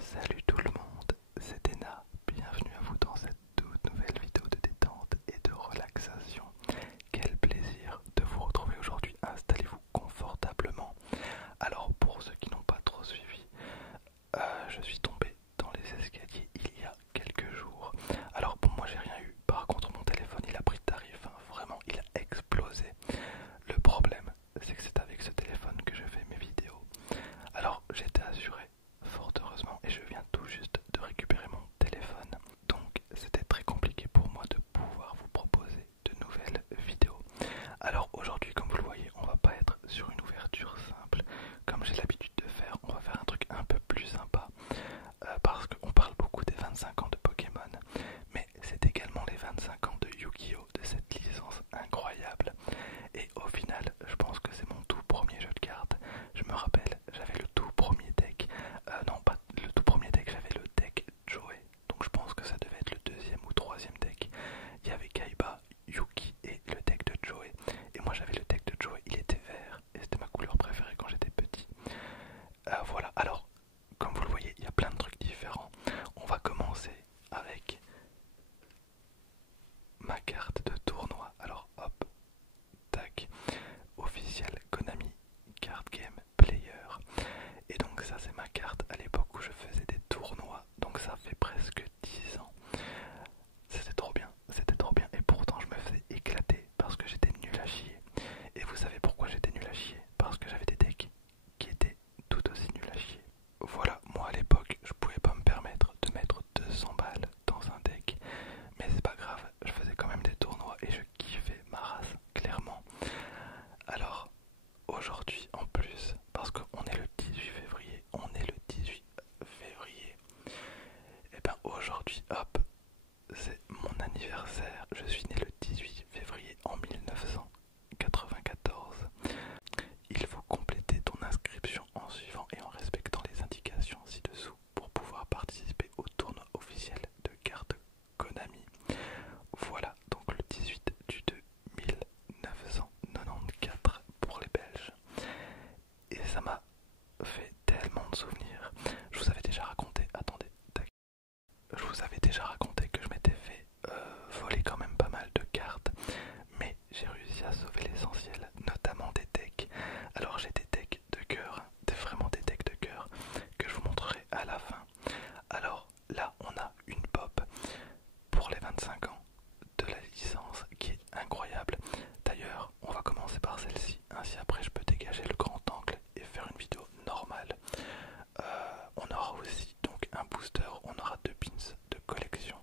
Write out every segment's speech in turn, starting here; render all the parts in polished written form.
Salut tout le monde, c'est Ena, bienvenue à vous dans cette toute nouvelle vidéo de détente et de relaxation. Quel plaisir de vous retrouver aujourd'hui, installez-vous confortablement. Alors pour ceux qui n'ont pas trop suivi, je suis tombé dans les escaliers il y a quelques jours. Alors bon, moi j'ai rien eu, par contre mon téléphone il a pris tarif, vraiment il a explosé. Le problème c'est que c'est avec ce téléphone que je fais mes vidéos. Alors j'étais assuré, fort heureusement, et je viens tout juste de récupérer mon téléphone. Donc c'était très compliqué pour moi de pouvoir vous proposer de nouvelles vidéos. Alors aujourd'hui, comme vous le voyez, on va pas être sur une ouverture simple comme j'ai l'habitude de faire. On va faire un truc un peu plus sympa parce qu'on parle beaucoup des 25 ans de Pokémon, mais c'est également les 25 ans de Yu-Gi-Oh! De cette licence incroyable. Et au final, je pense que c'est mon tout premier jeu de cartes. Je me rappelle, j'avais le tout premier deck, non pas le tout premier deck, j'avais le deck Joey. Donc je pense que ça devait être le deuxième ou troisième deck. Il y avait Kaiba, Yuki et le deck de Joey. Et moi j'avais le deck de Joey, il était vert et c'était ma couleur préférée quand j'étais petit. Voilà, alors comme vous le voyez, il y a plein de trucs différents. On va commencer avec ma carte de tournoi. Alors hop, tac, officiel Konami Card Game Player. Et donc ça c'est ma carte à l'époque où je faisais des tournois. Donc ça fait presque 10 ans. C'était trop bien. Et pourtant je me faisais éclater parce que j'étais nul à chier. Et vous savez pourquoi j'étais nul à chier? Parce que j'avais des decks qui étaient tout aussi nuls à chier. Voilà, moi à l'époque je pouvais pas me permettre de mettre 200 balles dans un deck. Mais c'est pas grave, je faisais quand même des tournois et je kiffais ma race, clairement. Alors aujourd'hui en plus, parce qu'on est le 18 février, et ben aujourd'hui, hop, c'est mon anniversaire. Je suis né le 18 février en 1994. Il faut compléter ton inscription en suivant et en respectant les indications ci-dessous pour pouvoir participer au tournoi officiel de cartes Konami. Voilà, donc le 18 du 2 1994 pour les Belges. Et ça m'a fait tellement de souvenirs. Je vous avais déjà raconté, attendez, tac. Je vous avais déjà raconté que je m'étais fait voler quand même pas mal de cartes, mais j'ai réussi à sauver l'essentiel, notamment des decks. Alors j'ai des decks de cœur, vraiment des decks de cœur, que je vous montrerai à la fin. Alors là on a une pop pour les 25 ans de la licence qui est incroyable. D'ailleurs on va commencer par celle-ci, ainsi après je peux dégager le grand angle et faire une vidéo normale. On aura aussi donc un booster, on aura deux pins de collection.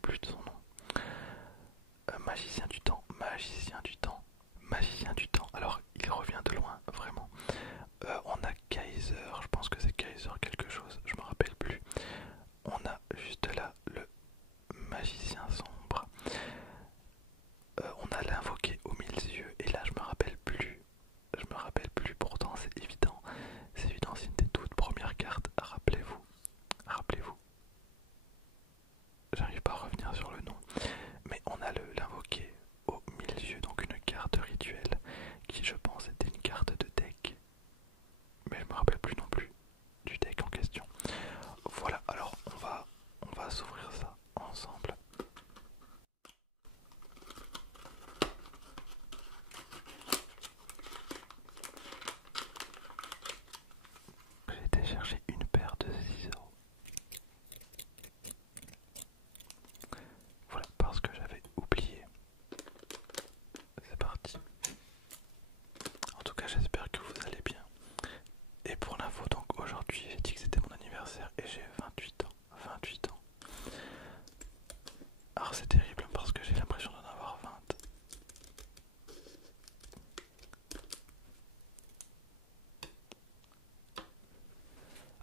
plus de son nom. Magicien du temps, magicien du temps, magicien du temps. Alors il revient de loin, vraiment. On a Kaiser, je pense que c'est Kaiser quelque chose, je me rappelle plus. On a juste là le magicien sombre. On a l'invoqué aux 1000 yeux et là je me rappelle plus. Je me rappelle plus, pourtant c'est évident. C'est évident, c'est une des toutes premières cartes. Rappelez-vous. Rappelez-vous. J'arrive pas à revenir sur le nom. Mais on a l'invoqué aux 1000 yeux, donc une carte rituelle qui je pense était une carte de deck. Mais je me rappelle plus non plus du deck en question. Voilà, alors on va s'ouvrir ça ensemble. J'ai été chercher une paire de ciseaux. Voilà, parce que j'avais oublié. C'est parti. En tout cas, j'espère que vous allez bien. Et pour l'info, donc aujourd'hui, j'ai dit que c'était mon anniversaire et j'ai 28 ans. 28 ans. Alors c'est terrible parce que j'ai l'impression d'en avoir 20.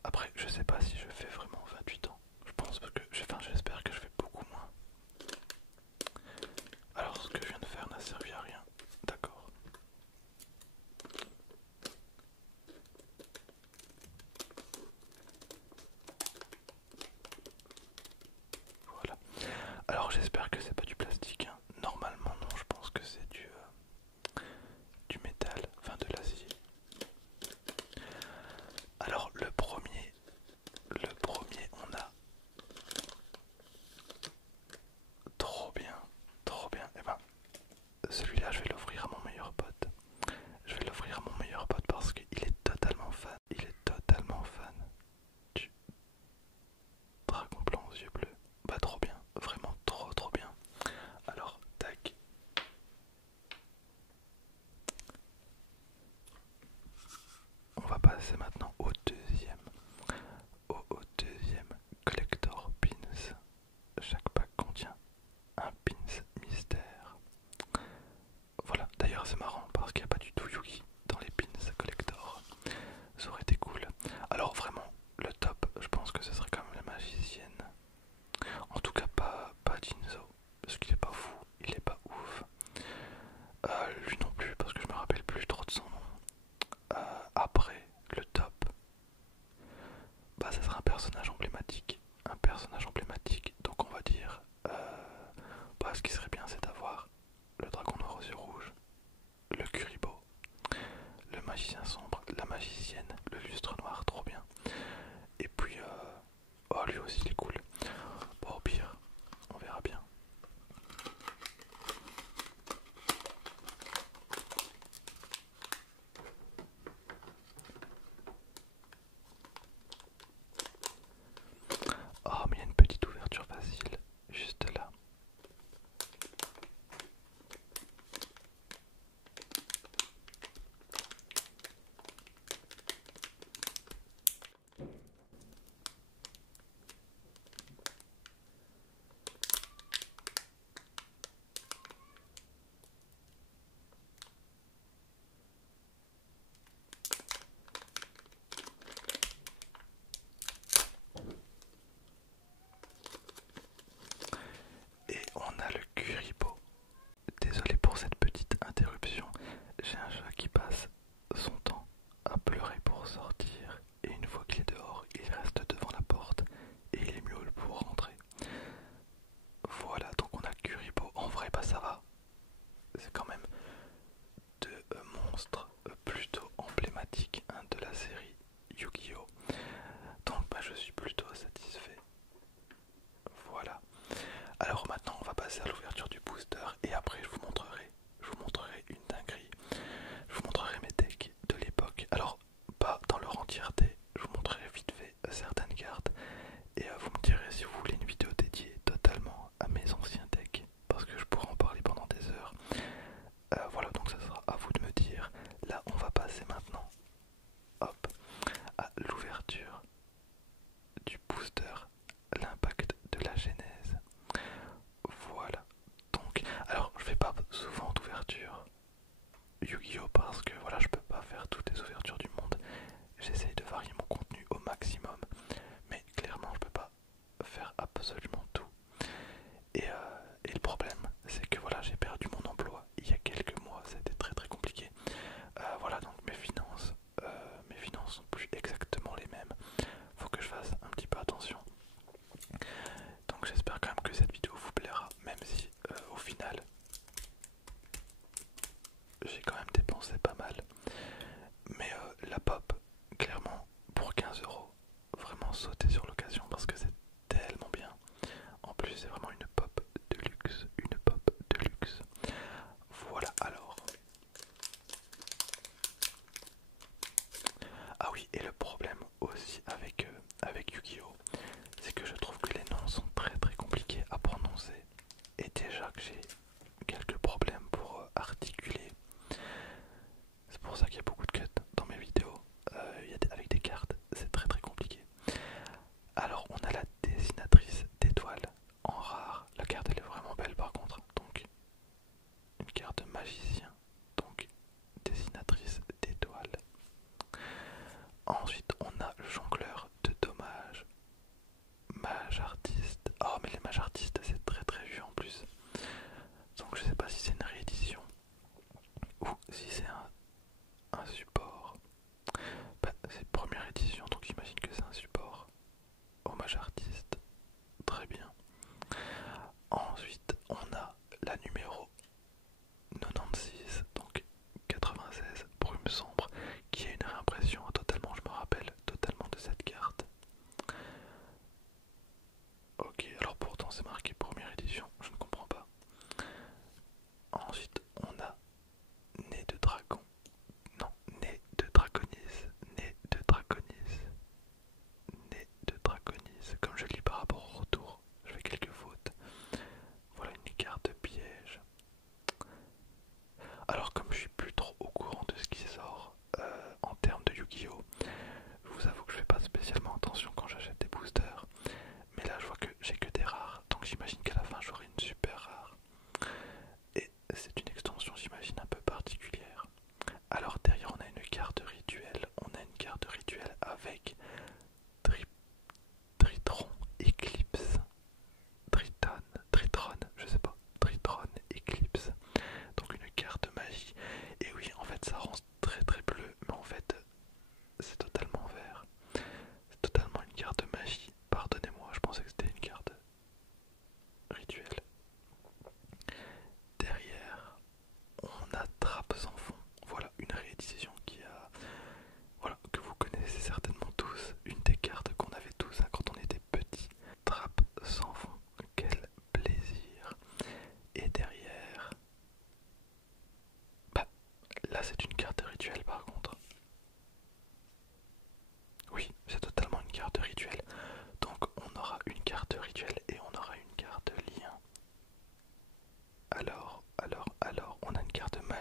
Après, je sais pas si je fais vraiment 28 ans. Je pense que, enfin, j'espère que je fais beaucoup moins. Alors, ce que je viens de faire n'a servi à rien. D'accord. Voilà. Alors, j'espère que c'est pas du plastique, hein. Normalement, non, je pense que c'est du métal, enfin de l'acier. Alors, le premier, on a trop bien, trop bien. Et ben, celui-là, je vais l'offrir à mon meilleur pote. Je vais l'offrir à mon meilleur pote parce qu'il est totalement fan. Il est totalement fan du dragon blanc aux yeux bleus. Bah trop bien, vraiment trop trop bien. Alors, tac. On va passer maintenant au deuxième. Au deuxième collector pins. Chaque pack contient un pins mystère. Voilà, d'ailleurs c'est marrant parce qu'il n'y a pas du tout Yugi dans les pins collector. Ça aurait été cool. Alors vraiment, le top, je pense que ce serait quand même la magicienne. En tout cas pas Jinzo, parce qu'il est pas fou, il est pas ouf. Lui non plus, parce que je me rappelle plus trop de son nom. Après, le top, bah ça sera un personnage emblématique. Un personnage emblématique, donc on va dire... bah ce qui serait bien c'est d'avoir le dragon noir aux yeux rouges, le Kuribo, le magicien sombre, la magicienne, le lustre noir, trop bien. Et puis, oh lui aussi il est cool. Bon au pire, on verra bien. Oh mais il y a une petite ouverture facile, juste là. Et on a le Kuribo. Désolé pour cette petite interruption. J'ai un chat qui passe son temps à pleurer pour sortir. Et une fois qu'il est dehors, il reste devant la porte. Et il est miaule pour rentrer. Voilà, donc on a Kuribo. En vrai, bah ça va. C'est quand même deux monstres plutôt emblématiques, hein, de la série Yu-Gi-Oh! Donc bah je suis plutôt satisfait. Voilà. Alors maintenant on va passer à l'ouverture du booster et après je vous montrerai une dinguerie. Je vous montrerai mes decks de l'époque. Alors pas dans leur entièreté, je vous montrerai vite fait certaines cartes et vous me direz si vous voulez une vidéo dédiée totalement à mes anciens decks parce que je pourrais en parler pendant des heures.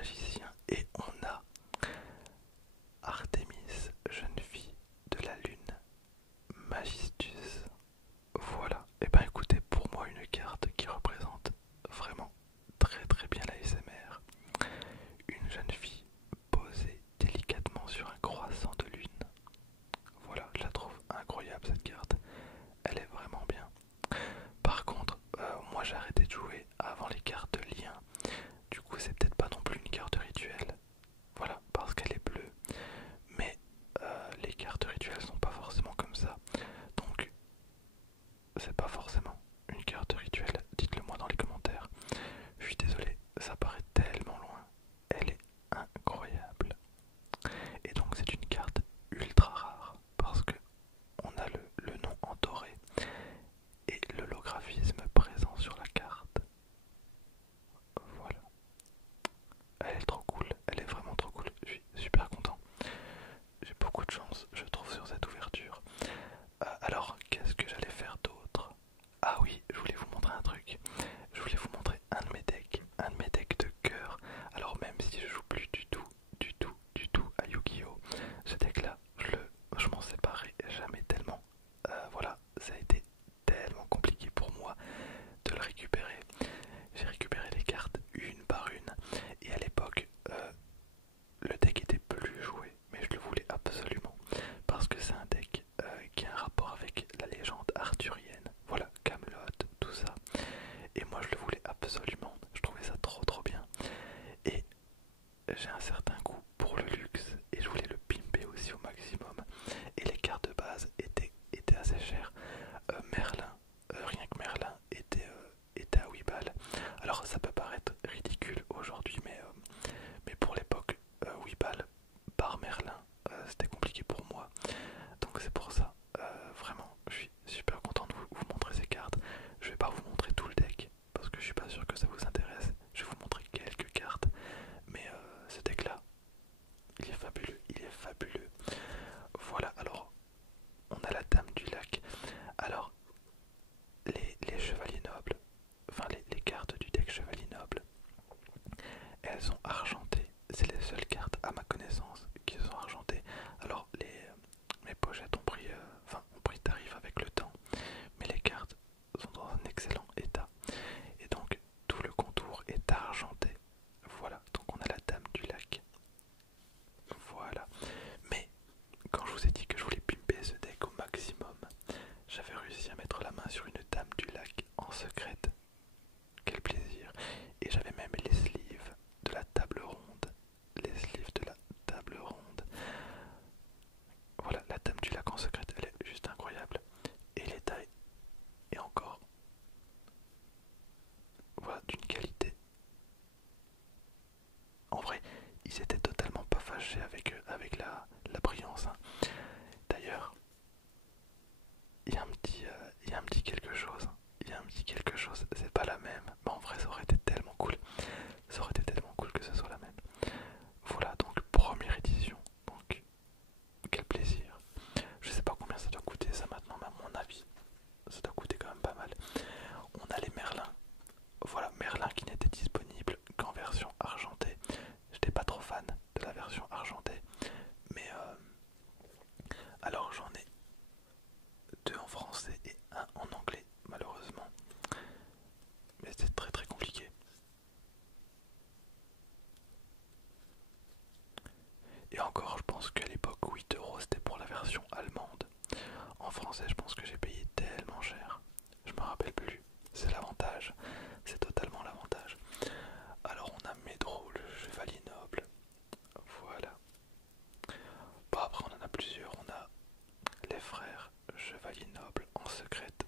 magicien et on a Artémis, jeune fille de la lune, Magistus. Voilà, et ben écoutez, pour moi une carte qui représente vraiment très bien la SMR. Une jeune fille posée délicatement sur un croissant de lune. Voilà, je la trouve incroyable cette carte, elle est vraiment bien. Par contre, moi j'ai arrêté de jouer avant les cartes de lien, du coup c'est peut-être pas non plus une carte rituelle. Voilà, parce qu'elle est bleue, mais les cartes rituelles sont pas forcément comme ça, donc c'est pas forcément une carte rituelle, dites-le moi dans les commentaires. Je suis désolé, ça paraît tellement loin, elle est incroyable. Et donc c'est une carte ultra rare, parce que on a le nom en doré et l'holographisme présent sur la carte. Voilà, elle est trop cool, elle est vraiment trop cool, je suis super content. J'ai beaucoup de chance, je trouve, sur cette ouverture. Alors, qu'est-ce que j'allais faire d'autre? Ah oui, je voulais vous montrer un truc. Je voulais vous montrer un de mes decks de cœur. Alors même si je joue plus du tout à Yu-Gi-Oh! Ce deck-là, je m'en séparais jamais tellement. Voilà, ça a été tellement compliqué pour moi de le récupérer. J'ai récupéré les cartes une par une. Et à l'époque, le deck était plus joué, mais je le voulais absolument. Parce que c'est un deck qui a un rapport avec la légende arthurienne. Voilà, Camelot, tout ça. Et moi je le voulais absolument. Je trouvais ça trop bien. Et j'ai un certain goût pour le luxe et je voulais le pimper aussi au maximum. Et les cartes de base étaient assez chères. Merlin, rien que Merlin était à 8 balles. Alors ça peut paraître ridicule aujourd'hui, mais pour l'époque, 8 balles par Merlin, c'était compliqué pour moi. Donc c'est pour ça, vraiment, je suis super content de vous montrer ces cartes. Je vais pas vous montrer tout le deck, parce que je suis pas sûr que ça vous intéresse. Je vais vous montrer quelques cartes, mais ce deck là, il est fabuleux, il est fabuleux. Voilà, alors, on a la Dame du Lac. Alors, les chevaliers nobles, enfin les cartes du deck chevalier noble, elles sont argentées. C'est les seules cartes à ma connaissance qui sont argentées. Alors mes pochettes ont pris tarif avec le temps, mais les cartes sont dans un excellent état. Et donc tout le contour est argenté. Voilà, donc on a la Dame du Lac. Voilà. Mais quand je vous ai dit que je voulais pimper ce deck au maximum, j'avais réussi à mettre la main sur une Dame du Lac en secrète. Quel plaisir. Et j'avais même les sleeves de la table ronde. Les sleeves de la table ronde. Voilà, la Dame du Lac en secrète, elle est juste incroyable. Et les tailles, et encore, voilà, d'une qualité. En vrai, ils étaient totalement pas fâchés avec la brillance. Hein. D'ailleurs, il y a un petit quelque chose. Il y a un petit quelque chose, c'est pas la même, mais en vrai ça aurait été tellement cool. Ça aurait été tellement cool que ce soit la même. Voilà, donc première édition. Donc, quel plaisir. Je sais pas combien ça doit coûter ça maintenant, mais à mon avis, ça doit coûter quand même pas mal. On a les Merlins. Voilà, Merlin qui n'était disponible qu'en version argentée. J'étais pas trop fan de la version argentée, mais alors j'en ai deux en français et un en anglais, malheureusement. Mais c'est très compliqué. Et encore, je pense qu'à l'époque, 8 € c'était pour la version allemande. En français, je pense que j'ai payé tellement cher. Je me rappelle plus. C'est l'avantage. C'est totalement l'avantage. Alors, on a Médro, le chevalier noble. Voilà. Bon, après, on en a plusieurs. On a les frères chevaliers nobles en secrète.